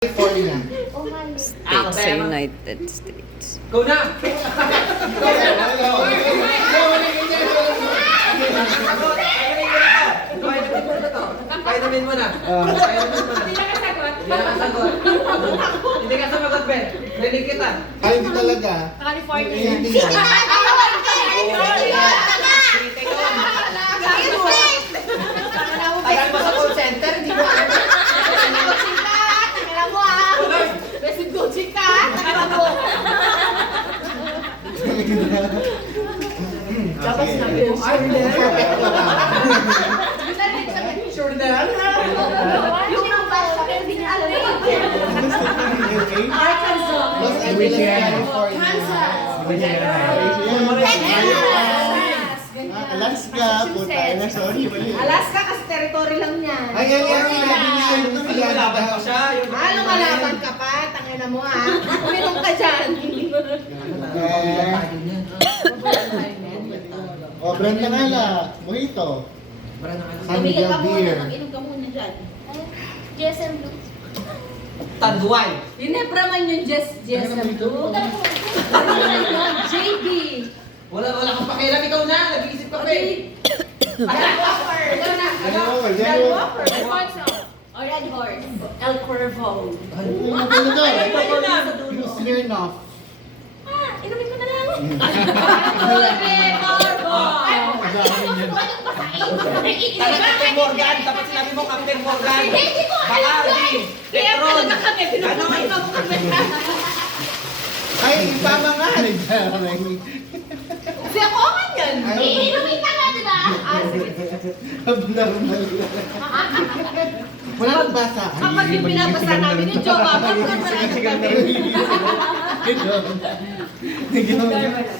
California. States sa United States. Go na! Vitamin mo na. Hindi na kasagot. Hindi na kasagot. Hindi ka sumagot, Ben. Rinig kita. Ay, hindi talaga. California. Hindi yan. Tagal mo sa call center, hindi mo alam. Dapat sinabi yung Sure na. Los Angeles, California. Alaska, puta na, sorry. Alaska kasi territory lang niya. Ay, sinabi niya yung Lumalaban pa siya. Lumalaban ka pa, tangina mo ha. Uminom ka dyan. Oh, brand na nga la. Mojito. Sunnyvale beer. Mag-inom ka muna dyan. GSM Blue. Tanduay. Ginebra man yung GSM Blue. JB. Wala kang pakialam, ikaw na. Nag-iisip ka pa eh. Red Walker. Red Walker. Alfonso. O Red Horse. El Cuervo. Yung Smirnoff. Inumin mo na lang. Captain Morgan. Dapat sinabi mo Captain Morgan. Hindi ko alam Bacardi. yun. Kaya Petron. talaga kami. Pinapakay mo kami. Ay, tama nga. Si ako man yan. Inumin ka nga, di ba? Abnormal. Wala nang basa. Kapag yung pinapasa namin yung joke,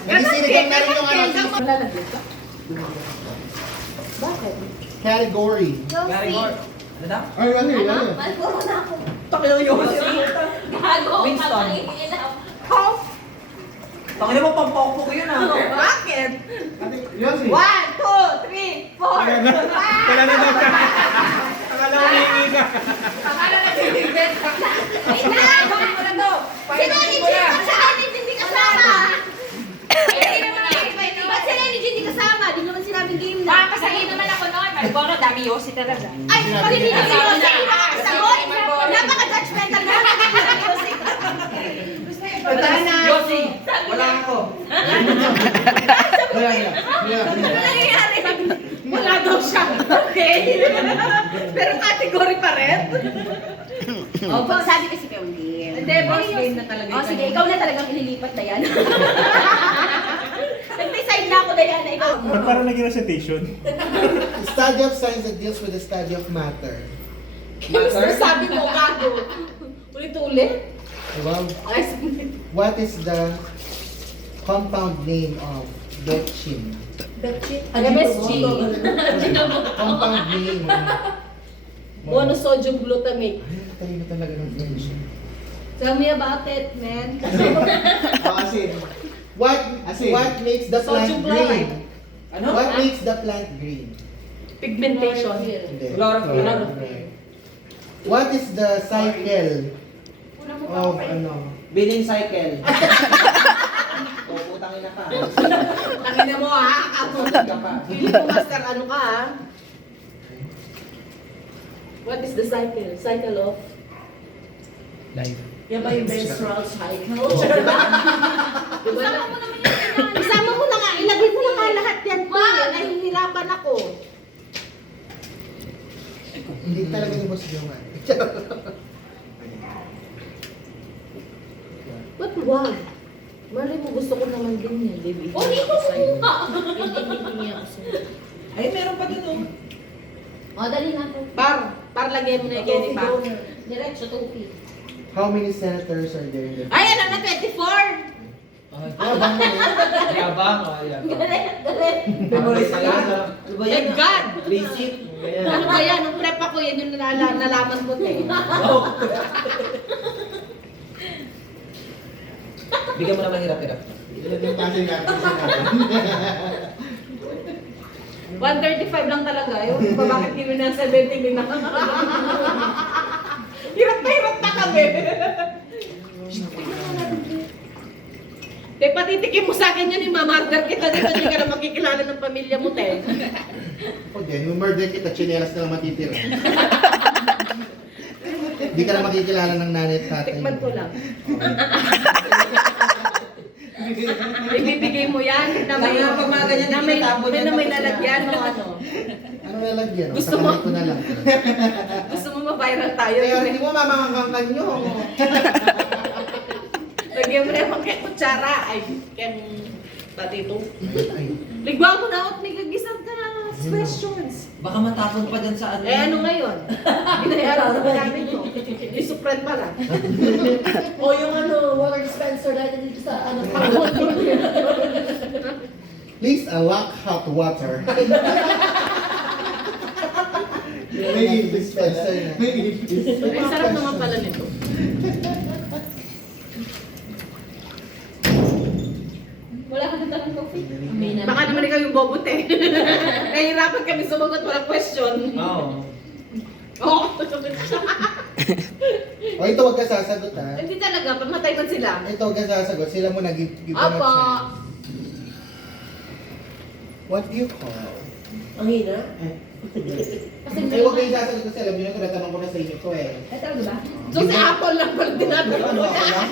Nagisinigang na rin yung ano. Bakit? Category. Gary Gore. Ano daw? Ay, ano yun? Malpuro na ako. Takilang yun. Gago. Winston. Ilaw. Takilang mo pampoko ko yun ah. Bakit? Yossi. 1, 2, 3, 4, 5. Wala na daw siya. Akala ko hihingi ka. Akala na sinibet. Wait na! Bakit mo na to? Hindi kasama! Ba't sila ni Jin hindi kasama? Di naman sinabing game na. Kasali naman ako noon. Malboro, dami Yossi talaga. Ay, pag hindi na si Jose nakakasagot, napaka-judgmental na Jose. Wala na. Yossi, wala ako. Ano nangyayari? Wala daw siya. Okay. Pero category pa rin. Oh, pag sabi kasi kayo, hindi. Hindi, boss game na talaga. Oh, sige, ikaw na talagang ililipat na yan. Nag-decide na ako na yan na ikaw. Parang naging recitation. Study of science that deals with the study of matter. Matter? Sabi mo, gago. Ulit-ulit. Wow. Ay, What is the compound name of Betchin? MSG. Compound name. Monosodium glutamate. Ay, talino talaga ng French. Tell me about it, man. Asin. What makes the plant Sodium green? chloride. Ano? What makes the plant green? Pigmentation. Hindi. Chlorophyll. What is the cycle of ano? Billing cycle. O, putang ina ka. Tangina mo ha, ako. Ka pa. Hindi mo master ano ka ha. What is the cycle? Cycle of? Live. Yan ba yung menstrual cycle? Diba na? Mo naman yan. Isama mo na nga, ilagay mo na nga lahat yan po. Nahihirapan ako. Hindi talaga ni Boss Joman. Ba't wag? Mali mo, gusto ko naman din yan, baby. O, dito mo nga. Hindi ako sa'yo. Ay, meron pa dun oh. O, dali na po. Par lagay mo na yan, Kenny, par. Diretso, 2 How many senators are there in the Ay, ano na, 24! Ah, bang Yabang. Yabang. Galit, galit. Memorize ka lang. Ano ba yan? Thank God! Basic. Ano ba yan? Nung prep ako, yan yung nalaman ko, te. Oh. Bigyan mo naman hirap-hirap. Ilan yung kasi natin sa natin? 135 lang talaga. Yung bakit hindi mo na 70 din na. Hirap na kami. Te, patitikim mo sa akin yan, imamarder kita dito, hindi ka na makikilala ng pamilya mo, te. O din, yung murder kita, chinelas na lang matitira. Hindi ka na makikilala ng nanay at tatay. Tikman ko lang. Ibibigay mo yan na may, Kaya pag mga ganyan, na may, tinatapon yan, na may tapos lalagyan o ano. Ano lalagyan? Gusto mo? Ko na lang. Gusto mo ma-viral tayo? Kaya hindi mo mamangangkan nyo. Lagyan mo naman kay kutsara. Ay, kaya patito. Ay, Ligwa mo na out, may gagisang ka na questions. Baka matapon pa dyan sa ano. Eh ano ngayon? Binayaran na ba namin to? Isupren pa lang. O yung ano, water dispenser dahil dito sa ano. please unlock hot water. May dispenser na. Ay, sarap naman pala nito. Wala ka na talang coffee? Baka naman ikaw yung bobot eh. Nahihirapan kami sumagot walang question. Oo. Oo. O ito, wag ka sasagot ha. Hindi talaga, pamatay man sila. Ito, wag ka sasagot. Sila mo nag-give mo Apo. chance. What do you call? Ang hina? Eh, huwag kayong sasagot kasi alam nyo na tinatanong ko na sa inyo ko eh. Ay, talaga ba? So si Apple lang pala tinatanong Ano mo ako na. lang?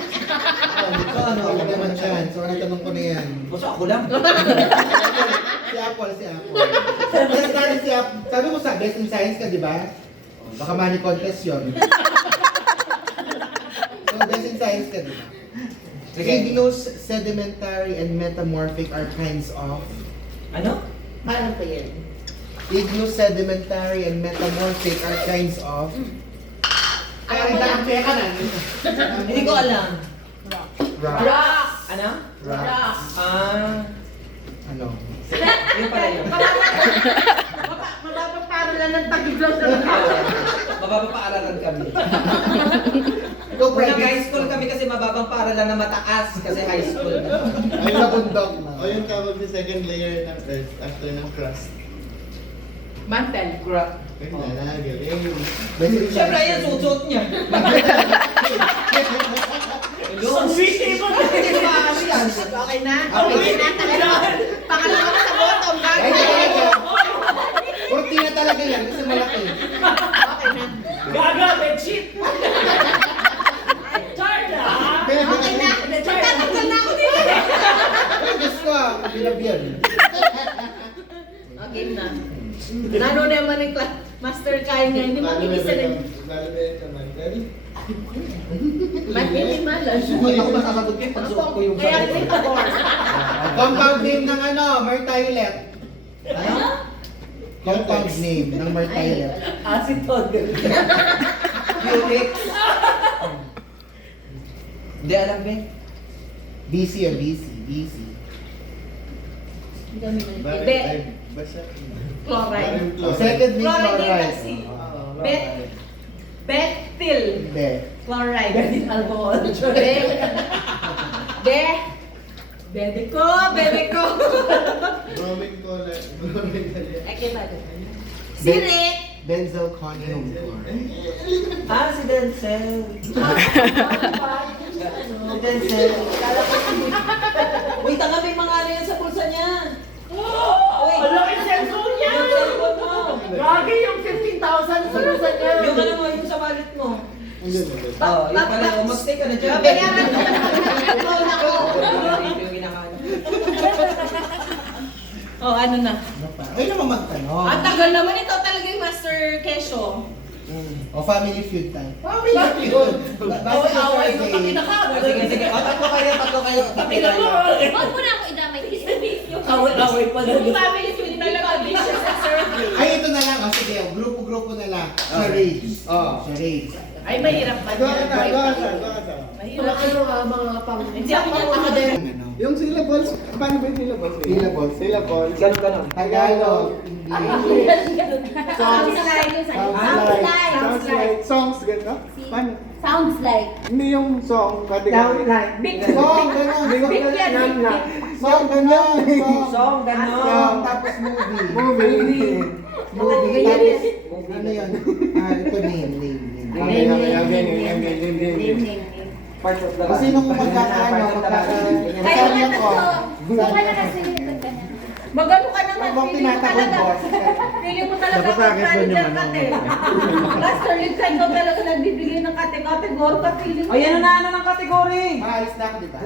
Ako naman chance. So, natanong ko na yan. Basta ako lang. Si Apple, si Apple. Kasi dati si Apple, sabi mo sa Best in Science ka, di ba? Baka money contest yun. So, Best in Science ka, di ba? Sige. Igneous, sedimentary, and metamorphic are kinds of... Ano? Paano pa yan? Igneous, sedimentary, and metamorphic are kinds of... Kaya rin lang kaya ka na. Hindi ko alam. Rock. Ano? Rock. Ano? Yun pala yun. Mapapaparalan ng tagiglaw sa mga. Mababang paaralan kami. Ikaw, Kung high school kami kasi mababang paaralan na mataas kasi high school na. Ay, sa bundok na. O yung tawag sa second layer ng Earth after ng crust. Mantel. Ayun na, galing. Best in Siyempre, Science. yan, susuot niya. Hindi mo na. Hindi ko maaari yan. Okay na? Okay na talaga. Pangalawa ka sa bottom. Ay, Gagawin. talaga. Kurtina talaga yan kasi malaki. Okay na. Gaga, bedsheet! Charla! Okay na. Tatanggal na ako dito. Ay, Diyos ko ah. Binabyan. Okay na. Nano naman yung Master Kai nga. Hindi mo ibisa rin. Lalabay naman. Ready? Magminimalan. Hindi ako masasagot kayo pag suot ko yung Kaya sagot. rin ako. Compound name ng ano, Martiolet. Ano? Compound name ng Martiolet. Cutex. Hindi alam, Ben. BC o BC? BC. Hindi. Basta. Chloride. Second name, Chloride yung chloride. kasi. Betil. Hindi. Chloride. Betil alcohol. Bebe ko. Bromine cola. Bromine cola. Ay, kita doon. Sirit. Benzalconium chloride. Si Denzel. Si Denzel. Wait, tanga may mga ano yan sa pulsa niya. Wait. Ano yung cellphone niya? Yung cellphone mo. Gagi yung 15,000 sa bulsa niya. Yung ano mo, yung sa wallet mo. Andun, andun. Oo, yung pala. Mag-stay ka na dyan. Bayaran ko na phone ako. Yung kinakain. Oh, ano na? Ano pa? Ay naman magtanong. Ang tagal naman ito talaga yung Master Kesho. O Family Feud time. Family Feud! Basta sa Thursday. Sige. O, tatlo kayo. Tatlo kayo. Huwag mo na ako idamay. Yung Away pa na. Yung family feud talaga, vicious sa survey. Ay, ito na lang. O sige, grupo-grupo na lang. Charades. Charades. Ay, mahirap pa Go ka niya. na, go ka na, go ka na. Mahirap. mga pang... Hindi ako yata din. Ano? Yung syllables, paano ba yung syllables? Syllables. Syllables. Ganun. Tagalog. English. Sounds like. Sounds like. Songs, gano'n? Paano? Sounds like. Hindi yung song, category. Big. Song, ganun. Big yan. Song, ganun. Song, ganon. Tapos movie. Movie. Movie. Tapos, ano yun? Ito name. Part of the Kung sino kung magkakaano, magkakaano ko. Magano ka naman, Huwag feeling mo tinatakot, talaga. boss. Feeling mo talaga Dapat kung bakit doon yung manager ka ano? te. Master Lips, ikaw talaga nagbibigay ng kategor ka feeling mo. Ayan na ng kategory. Maalis na ako, di ba?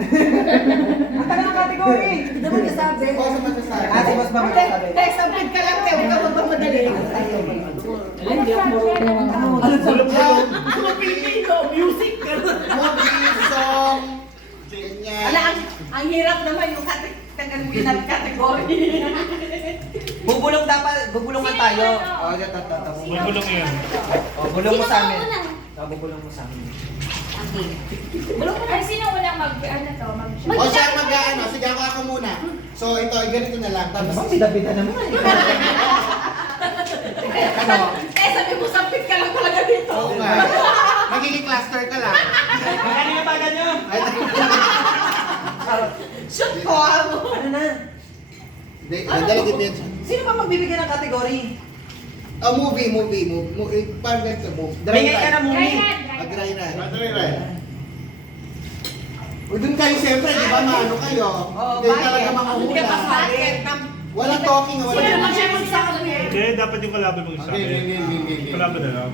Ang taga ng kategory. Hindi mo nasabi. Oo, sa masasabi. Kasi mas Te, mamasabi. te, sabrid ka lang te, huwag ka magpamadali. Hindi ako marunong. Music. Movie, song, ganyan. Ala, ang hirap naman yung kategori ng kategori. Bubulungan tayo. Oo, ito. Magulong yun. Oh, bulong mo sa amin. Bubulong mo sa amin. Ay, sino unang O siya mag-ano, sige ako muna. So ito, ganito na lang. Tapos, Bida-bida naman. ano? Eh, sabi mo, sampit ka lang talaga dito. Oo nga. Magiging cluster ka lang. Kanina pa ganyo. Ay, Shoot ko, ano? Ano na? dala depends. Sino ba magbibigay ng kategory? Movie. Parang ganito, movie. Bigay ka na muna. Mag-dry run. O dun kayo siyempre, di ba, maano kayo? Hindi talaga Hindi ka manguhula. pasakit. Walang talking, Sino walang naman siya magsakit eh? Hindi, dapat yung kalaban mong isa. Kalaban na lang.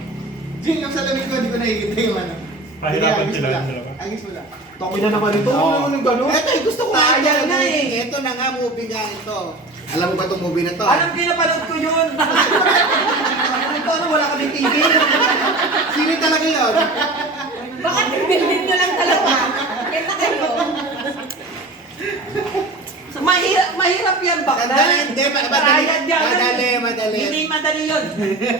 Jin, yung sa lamig ko, hindi ko nakikita yung ano. Pahirapan Sige, sila agis mo yung lang. dalawa. Agis mo lang. Toki na naman ito. Oo. Ano gano'n? Eto, gusto ko Tagal nga na eh. Ito na nga, movie nga ito. Alam mo ba itong movie na to? Alam ko napanood ko yun. Ano, wala kami TV. Sino talaga yun? Baka tigilin nyo lang dalawa. Kita kayo. So, mahirap yan, bakla. Sandali, hindi. Triad yan. Madali. Hindi madali yun.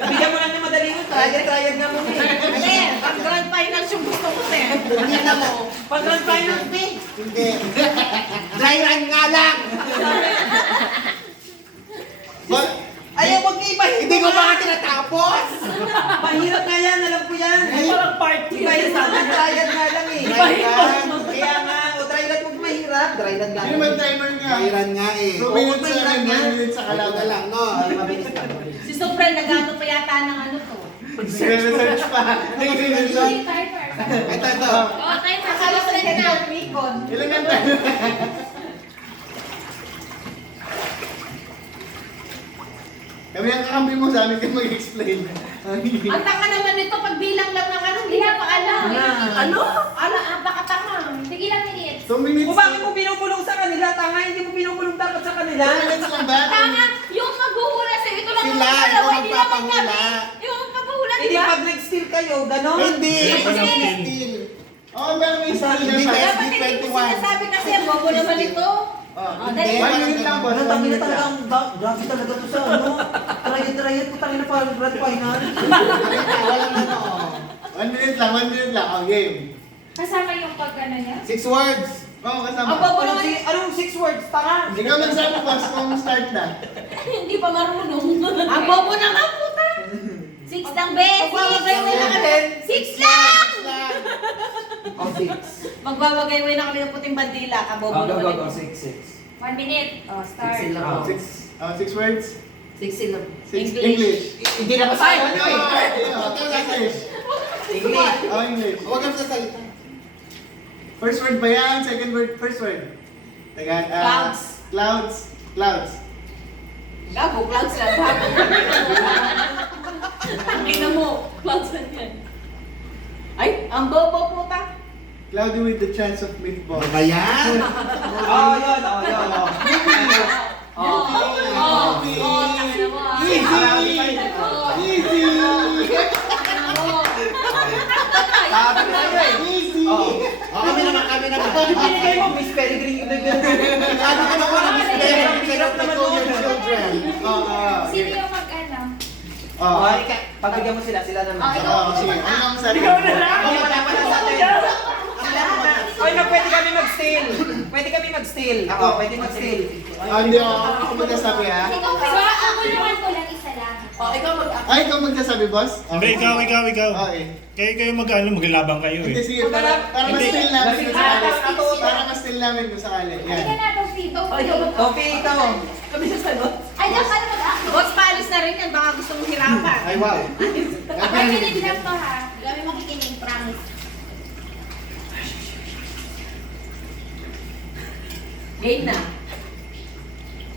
Bigyan mo lang ng madali yun. Triad nga mo. Hindi, ang grand finals yung gusto ko eh. Hindi mo. Pag grand finals, B. Hindi. Dry run nga lang. Ayaw, wag niyo ipahin. Hindi ko pa nga tinatapos. Mahirap nga yan, alam ko yan. Parang party. Iba yung sabi, triad nga lang eh. Dry run. Kaya nga, o triad huwag mahirap. Triad nga Hindi naman timer nga. Dry run nga eh. 2 minutes may sa run akin, yan. 1 minute sa Kalaban kalaban. lang, no? Ay, mabilis lang. Si Sopran, nagano pa yata ng ano to. Nagre-research pa. Nagre-research. Ito. Akala ko na na Recon. Ilan yan tayo? Kami ang kakampi mo sa amin kayo mag-explain. Ang tanga naman nito, pag bilang lang ng ano, hindi na pa alam. Ano? Baka tanga. 2 minutes. 2 minutes. O bakit mo binubulong sa kanila? Tanga, hindi mo binubulong dapat sa kanila. 2 minutes lang ba? Tama, yung maghuhula sa'yo, ito lang Sila, naman ikaw dalawa, hindi naman magpapahula. kami. Yung magpapahula, di Hindi ba? pag nag-steal kayo, gano'n. Hindi. Hindi. Oo, pero may style Hindi niya ba? pa. Dapat hindi ko 21. sinasabi kasi, bobo naman ito. Hindi. 1 minute lang, boss. Ano, 1 tangin na minute talaga lang. ang grabe talaga to sa ano. Triad ko, tangin na parang grand final. Walang ano. 1 minute lang, 1 minute lang. Oh, game. Kasama yung pag-ano niya. 6 words. Oo, Ang kasama. bobo naman, Anong 6 words? Tanga. Ikaw magsabi, boss, kung start na. hindi pa marunong. Ang bobo naman, puta. 6 lang, bes. Magbabagay na kami. 6 lang! O, 6. Magbabagay na kami ng puting bandila. Ang bobo naman ito. 6. 1 minute. Oh, start. 6 lang. Oh, 6 words. 6 lang. 6 English. English. Hindi na Ay, ano ano eh. English. English. Oh, English. Huwag kang sasalita. First word ba yan? Second word? First word. Teka, Clouds. Clouds. Gago, clouds lang. Tangin na mo. Clouds lang yan. Ay, ang bobo puta. Cloudy with the chance of meatball. Ano ba yan? Oh, yun. Oh, yun. Oh, tangin na mo. ah. Easy! Sabi ko sa'yo eh. Easy! Oh. Kami naman. Binigay mo, Miss Peregrine yung nag-birthday. Sabi ko naman, Miss Pera, hirap na to your children. Sino yung mag-ano? Oh, pagbigyan mo sila naman. Oh, ikaw. Sige, ano ang sabi? Hindi wala pa na sa atin. Oy, na pwede kami mag-steal. Pwede kami mag-steal. Ako, pwede mag-steal. Hindi ako magsasabi ha. Ikaw, ako naman ko lang isa lang. Oh, ikaw mag- Ay, ikaw magsasabi, boss? Hindi, ikaw. Okay. Kayo maglabang kayo Hindi, eh. sige, para ma-steal namin kung sakali. Para ma-steal namin kung sakali. Hindi Yan. ka na ito, Fito. Oh, ikaw mag- Okay, ikaw. Kami sasagot. Ay, diyan ka na mag-ako. Boss, paalis na rin yan. Baka gusto mong hirapan. Ay, wow. One minute lang to, ha? Kami makikinig, promise. Game na.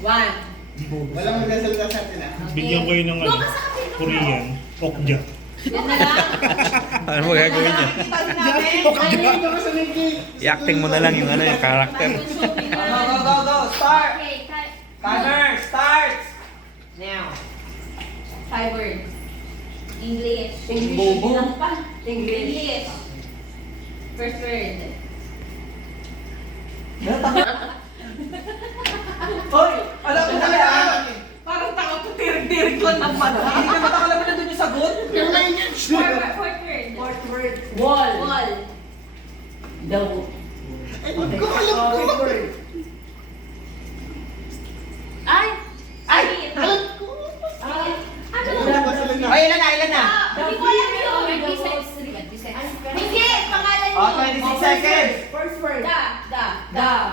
1. Walang magsasalita sa atin ah. Bigyan ko yun ng ano, Korean. Okja. Yan na lang. Ano mo gagawin niya? Ayun, baka sa Nike. I-acting mo na lang yung ano, yung character. Go. Start. Okay, Timer, start. Now. 5 words. English. English. Lang pa. English. English. First word. Hoy, alam mo talaga. Parang tao to tirig-tirig lang ng mata. Hindi ka matakala mo na doon yung sagot. Fourth word. Fourth word. Wall. Wall. Daw. Fifth word. Ay! Ay! Ano? Ay, ilan na? Hindi ko alam yun. 26. Hindi! Pangalan Oh, yun. 26 seconds. First word. The.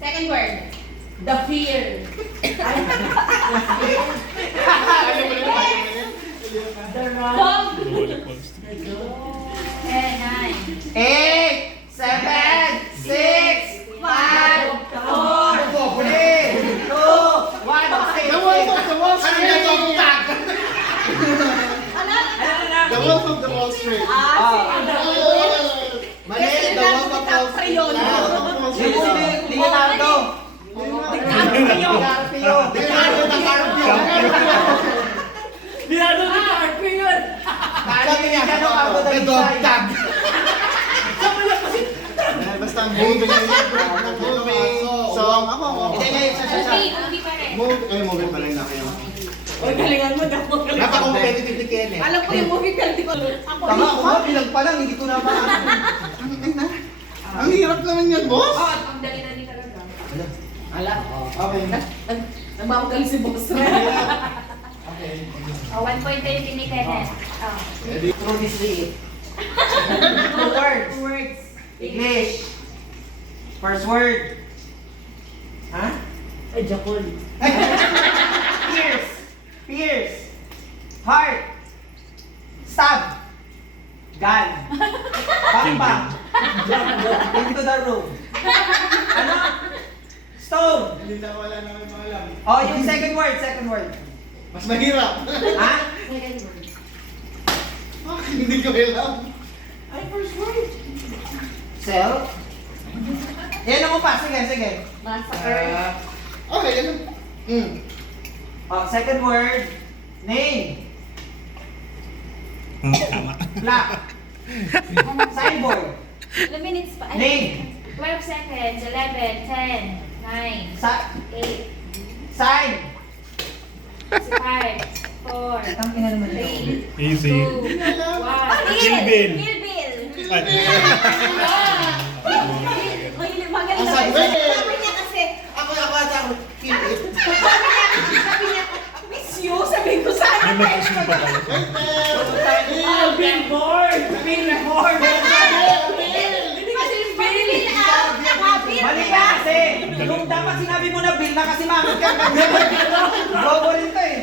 Second word. The fear. The run. Dog. The dog. 10, 9. 8, 7, 6, 5, 4, 3, 2, 1. The Wolf of the Wall Street! The Wolf of the Wall Street! Mali, the Wolf of Wall Street. Leonardo. DiCaprio. Leonardo DiCaprio yun. Sabi niya, the dog tag. Basta movie na yun. Movie. Song. Ako. Hindi ngayon sa Movie pa rin. Movie pa rin na kayo. Uy, galingan mo. Galingan mo. Napaka-competitive ni Ken eh. Alam ko yung movie pero di ko. Ako Tama ako nga, bilang pa lang, hindi ko na pa. Ang hirap naman yan, boss! Ang dali-dali talaga. Alam. Okay. Nagmamagaling si Boss. Okay. 1 point tayo ni Kenneth. Through this way. 2 words. Words. English. First word. Ha? Ay, Japon. Pierce. Heart. Stab. Gun. Bang. Into the room. Ano? Stone. Hindi na wala naman maalam. Oh, yung second word. Mas mahirap. Ha? Second word. Hindi ko alam. Ay, first word. Cell. Yan mo pa. Sige. Nasa earth. Okay, ano? Oh, second word. Name. Tama. Black. Signboard. Ilang minutes pa? Name. 12 seconds. 11, 10, 9, Sa 8, sign. 5, 4, Ang ina naman 3, Easy. 2, 1. Kilbil. Kilbil. Ay, Magaling Ang sabi- Sabi niya kasi, Ako, kill it. sabi niya, miss you, sabihin ko sana. may mag-isip pa tayo. Billboard. Billboard. Kasi Bill out, nakabit, Mali diba? ka kasi. Yung dapat sinabi mo na bill na kasi mamit ka. Bobo rin to eh.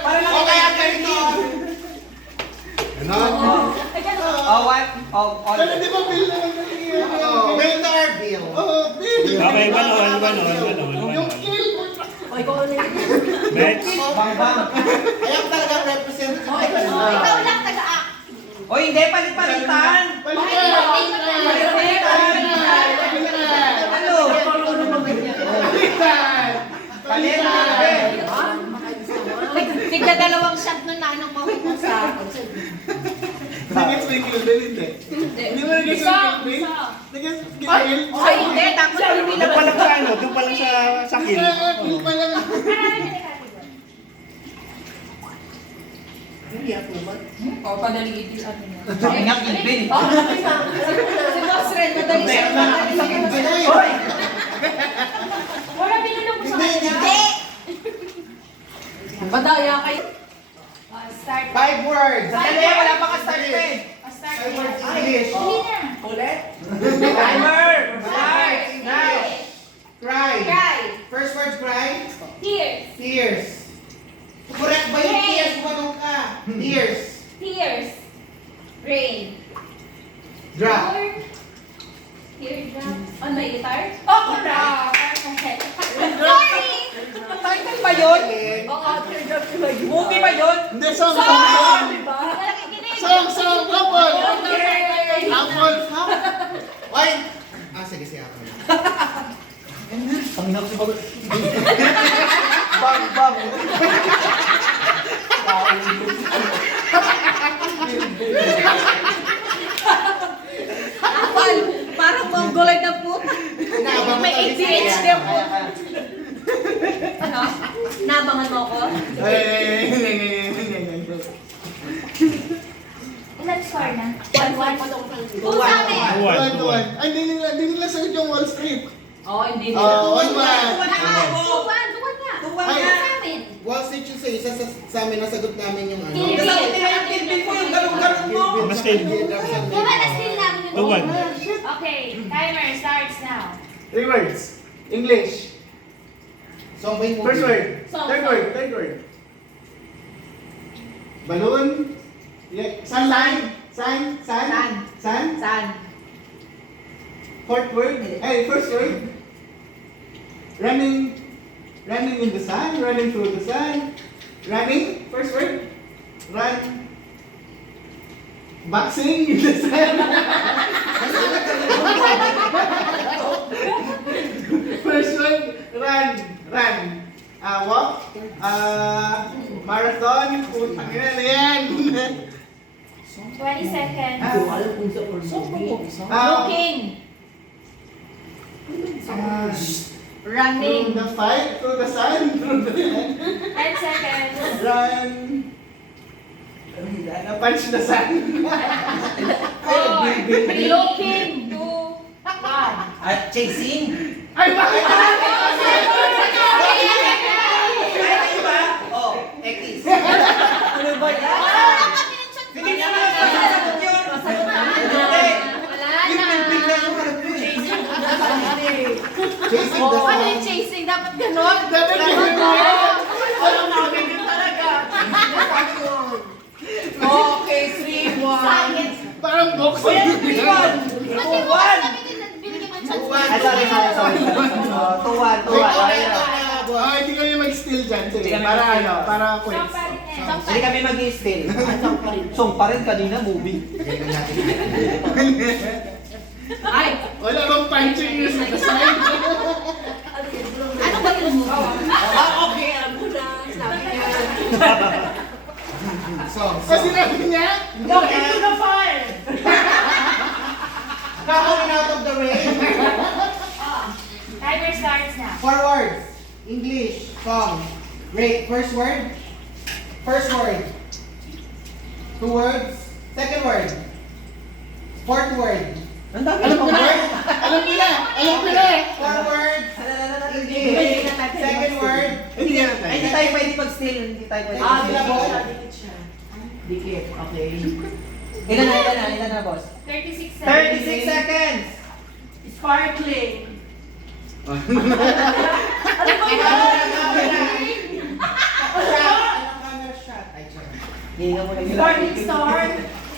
Para lang kaya ka rin Oh, what? Oh, all. Pero di ba Bill naman Oh, Bill or Bill? Oh, Bill! Okay, ano. Yung kill! Ay, ko ulit. Next. Bang. Ayaw talagang representative. Ikaw lang taga-act. O hindi, palit-palitan. Ano? Palit. Tigda dalawang shot nun na anong mawit mo sa... Nag-gets may kill Bill, hindi? Hindi mo nag-gets may kill Bill? Nag-gets kill Bill? Ay, hindi. Tapos hindi Doon pa lang sa ano, doon pa lang sa kill. Kill pa lang. O, padaling itil ano niya. Sabi nga, Kilbin. Si Boss Red, madali siya. Hoy! wala binulong ko sa kanya. Hindi. Madaya kayo. Start. 5 words. Sandali, wala pa ka start eh. Start. 5 words English. Hindi na. Ulit. Timer. Start. Now. Cry. Cry. First word, cry. Tears. Tears. Correct ba yung Rain. tears? Manong ka. Tears. Tears. Rain. Drop. Teardrop. On my guitar? Ako na! Sorry! Title ba yun? Oo, teardrop to my guitar. Movie ba yun? Hindi, song. Diba? Nakikinig. Song, couple. Okay. Couple. Oy! Ah, sige, si Apple. Ang nako si Bagot. Bang! Apal, parang mongoloid na po. Naabangan May ko ni ADHD Sia. po. Ano? Nabangan mo ako? Ilan score na? 1-1. Kung sa amin. Tuwan. Ay, hindi nila sagot yung Wall Street. Oo, hindi Oh, nila. 1-1. Tuwan ako! Tuwan nga. Tuwan Ay. nga! Sa amin. Wall Street yung isa sa amin, nasagot namin yung ano. Kill Kasi hindi na yung kilbin mo, yung garong-garong mo! Mas kayo. Di ba na-steal namin yung Tuwan. Okay, timer starts now. 3 words. English. Song ba yung movie? First word. Song. Third word. Balloon. Sunlight. Sun. Saan? Fourth word. Hey, first word. Running in the sun. Running through the sun. Running. First word. Run. Boxing in the sun. First word. Run. Walk. Marathon. Putang ina na yan. 20 seconds. Looking. Running. Through the fight. Through the sun. Through the land. 10 seconds. Run. Punch the sun. 4, 3, Looking. 2, 1. At chasing? Ay, bakit? Ay, ba? Oh, X. Ano ba yan? Hindi naman ang sasagot yun! Hindi! Chasing the Ano Sun. yung chasing? Dapat ganon. Dapat ganun mo. Walang nakagigil talaga. Okay, 3-1. Science. Parang boxing. 3-1. Ba't di mo kasi binigyan mo chance? Ay, sorry. 2-1. Oh, hindi kami mag-steal dyan. Sige, para ano, para Song quiz. pa rin eh. Hindi kami mag-i-steal. Song pa rin kanina, movie. Tingnan natin. Ay, Wala bang punching yung sa side? ano ba yun mo? Okay, alam mo na. Sabi niya. Song. Kasi sinabi niya? Look into the fire! Coming out of the rain. Timer starts now. 4 words. English. Song. Rate. First word. 2 words. Second word. Fourth word. Ang dami Alam mo ko na. ba? Alam ko na. 4 words. English. Second word. Hindi yan Ay, hindi tayo pwede mag-steal. Hindi tayo pwede Ah, mag-steal. Dikit. Okay. Ilan na, boss? 36 seconds. 36 seconds! Sparkling. Ano ba camera shot? Ay, sorry. Hindi na mo lang Sparkling star.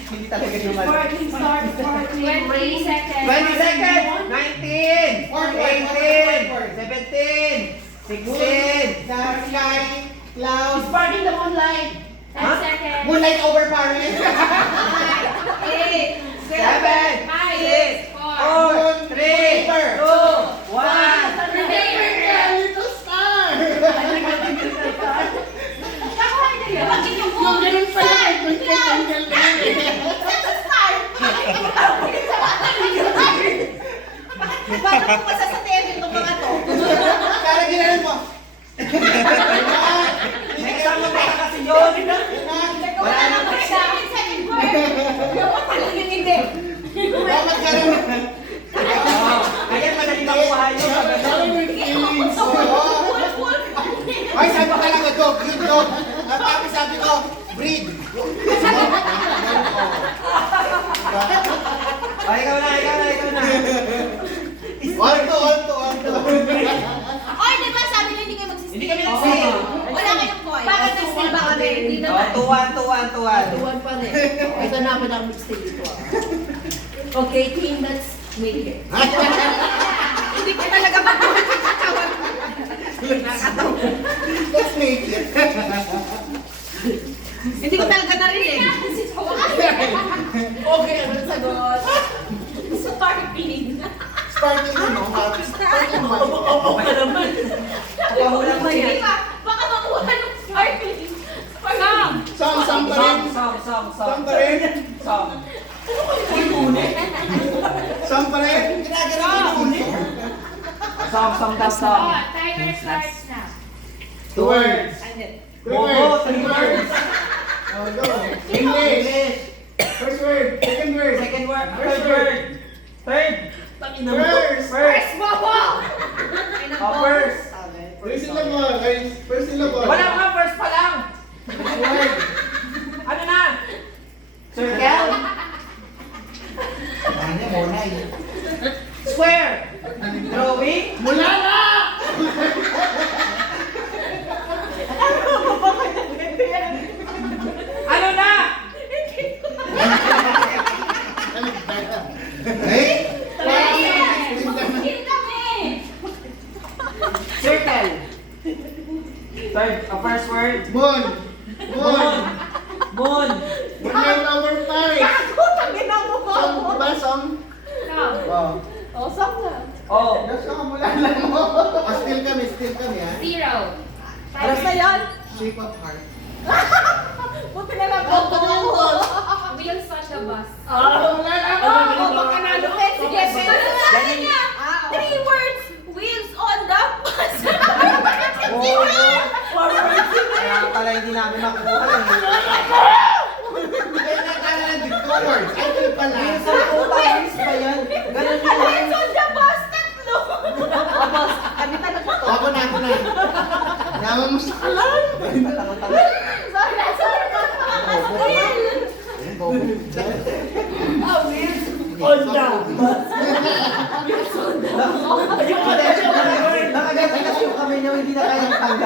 Hindi talaga naman. Sparkling star. Sparkling 20 seconds. 20 seconds! 19! Fourth word, 18! fourth word. 17! 16! Sky, clouds, Sparkling the moonlight. 10 seconds. moonlight over Paris. 8. 7! 6! 4! 3! 2! 1! Little star! Yung ganun pala, may twinkle-twinkle na yun. Bakit mo masasabihin itong mga to? Kaya ginanon mo. May kasama ba kasi yun? Wala na pa sa akin sa word. Dapat pala yung hindi. Dapat ka rin. Ayan, madali makuha yun. Sabi mo yung feelings. Ay, sabi ko talaga, dog, good dog. At tapos sabi ko, breed. Ay, ikaw na. Alto. Oy, di ba sabi niyo hindi kayo magsistil? Hindi kami nag-steal. Wala kayong point. Bakit nag-steal ba kami? Hindi naman. Tuwan. Tuwan pa rin. Ito namin ang mixtape dito. Okay, team, let's make it. Hindi ka talaga mag-buhat yung katawan. Let's make it. Hindi ko talaga narinig. Okay, ano sagot? Sparkling. Sparkling ano? Sparkling wine. Oo ka naman. Ako lang ba yan? Hindi ba? Baka makuha ng sparkling. Sparkling. Song pa rin. Song pa rin. Song pa rin. Ginagano ko yung Oh, timer starts na. 2 words. Ano? 3 words. 3 words. Oh, go. English. First word. Second word. Second word. First word. Third. First. First bobo! First. First syllable, guys. First syllable. Wala nga, first pa lang. First word. Ano na? Circle. Ano mo na eh. Square. Drawing. Mula na! Ano na? Eh? Hindi kami! Circle. Third, first word. Moon. Moon. Moon. Moon lang over Paris. Putang ina mo ko. Song, diba song? Come. Oh. Oh, saan na? Oh. Yung song, mula lang mo. Oh, still kami ha. Zero. Alas na yan? Shape of heart. Buti na lang ako. Wheels on the bus. Mula lang mo. Oh, baka nalupit. Sige, sige. Ganyan. Three words. Wheels on the bus. Kaya pala hindi namin makukuha eh. Kaya nakala lang din two words. Ay, ito pala. Wheels ba yan? Ganun yun. Wheels on the bus. Tatlo. Tapos, kami talaga to. Ako na. Naman mo sa kalan. Sorry, sorry. On the bus. Nakaganda kasi yung kamay niya, hindi na kaya tanggap.